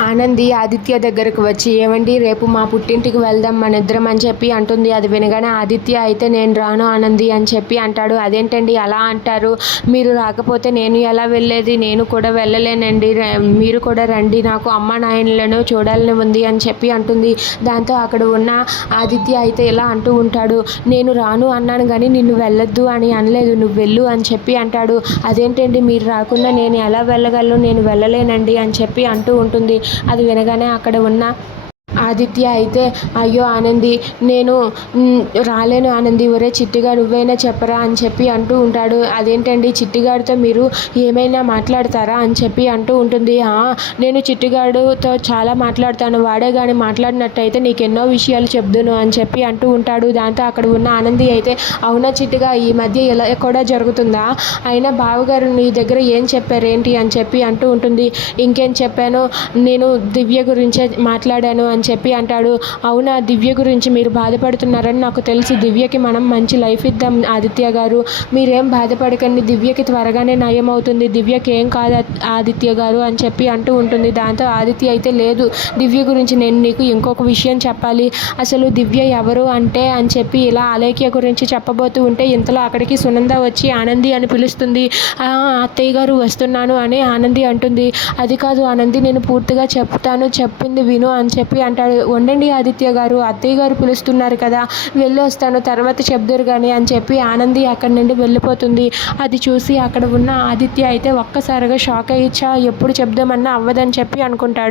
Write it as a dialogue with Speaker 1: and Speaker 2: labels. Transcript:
Speaker 1: ఆనంది ఆదిత్య దగ్గరకు వచ్చి ఏమండి రేపు మా పుట్టింటికి వెళ్దాం మన ఇద్దరం అని చెప్పి అంటుంది. అది వినగానే ఆదిత్య అయితే నేను రాను ఆనంది అని చెప్పి అంటాడు. అదేంటండి అలా అంటారు? మీరు రాకపోతే నేను ఎలా వెళ్ళేది? నేను కూడా వెళ్ళలేనండి. మీరు కూడా రండి. నాకు అమ్మ నాయనలను చూడాలని ఉంది అని చెప్పి అంటుంది. దాంతో అక్కడ ఉన్న ఆదిత్య అయితే ఇలా అంటూ ఉంటాడు. నేను రాను అన్నాను కానీ నిన్ను వెళ్ళొద్దు అని అనలేదు. నువ్వు వెళ్ళు అని చెప్పి అంటాడు. అదేంటండి? మీరు రాకుండా నేను ఎలా వెళ్ళగలను? నేను వెళ్ళలేనండి అని చెప్పి అంటూ ఉంటుంది. అది వినగానే అక్కడ ఉన్న ఆదిత్య అయితే అయ్యో ఆనంది నేను రాలేను ఆనంది ఒరే చిట్టిగా నువ్వైనా చెప్పరా అని చెప్పి అంటూ ఉంటాడు. అదేంటండి చిట్టిగాడితో మీరు ఏమైనా మాట్లాడతారా అని చెప్పి అంటూ ఉంటుంది. నేను చిట్టిగాడుతో చాలా మాట్లాడతాను వాడే కానీ మాట్లాడినట్టయితే నీకు ఎన్నో విషయాలు చెప్దును అని చెప్పి అంటూ ఉంటాడు. దాంతో అక్కడ ఉన్న ఆనంది అయితే అవునా చిట్టిగా ఈ మధ్య ఇలా కూడా జరుగుతుందా? అయినా బావగారు నీ దగ్గర ఏం చెప్పారు ఏంటి అని చెప్పి అంటూ ఉంటుంది. ఇంకేం చెప్పాను? నేను దివ్య గురించే మాట్లాడాను అని అని చెప్పి అంటాడు. అవునా దివ్య గురించి మీరు బాధపడుతున్నారని నాకు తెలుసు. దివ్యకి మనం మంచి లైఫ్ ఇద్దాం ఆదిత్య గారు. మీరేం బాధపడకండి దివ్యకి త్వరగానే నయం అవుతుంది. దివ్యకి ఏం కాదు ఆదిత్య గారు అని చెప్పి అంటూ ఉంటుంది. దాంతో ఆదిత్య అయితే లేదు. దివ్య గురించి నేను నీకు ఇంకొక విషయం చెప్పాలి. అసలు దివ్య ఎవరు అంటే అని చెప్పి ఇలా అలేఖ్య గురించి చెప్పబోతూ ఉంటే ఇంతలో అక్కడికి సునంద వచ్చి ఆనంది అని పిలుస్తుంది. అత్తయ్య గారు వస్తున్నాను అని ఆనంది అంటుంది. అది కాదు ఆనంది నేను పూర్తిగా చెప్తాను చెప్పింది విను అని చెప్పి అంటాడు ఉండండి ఆదిత్య గారు అత్తయ్య గారు పిలుస్తున్నారు కదా వెళ్ళి వస్తాను తర్వాత చెప్దురు కానీ అని చెప్పి ఆనంది అక్కడి నుండి వెళ్ళిపోతుంది. అది చూసి అక్కడ ఉన్న ఆదిత్య అయితే ఒక్కసారిగా షాక్ అయ్యి ఎప్పుడు చెప్దామన్నా అవ్వదని చెప్పి అనుకుంటాడు.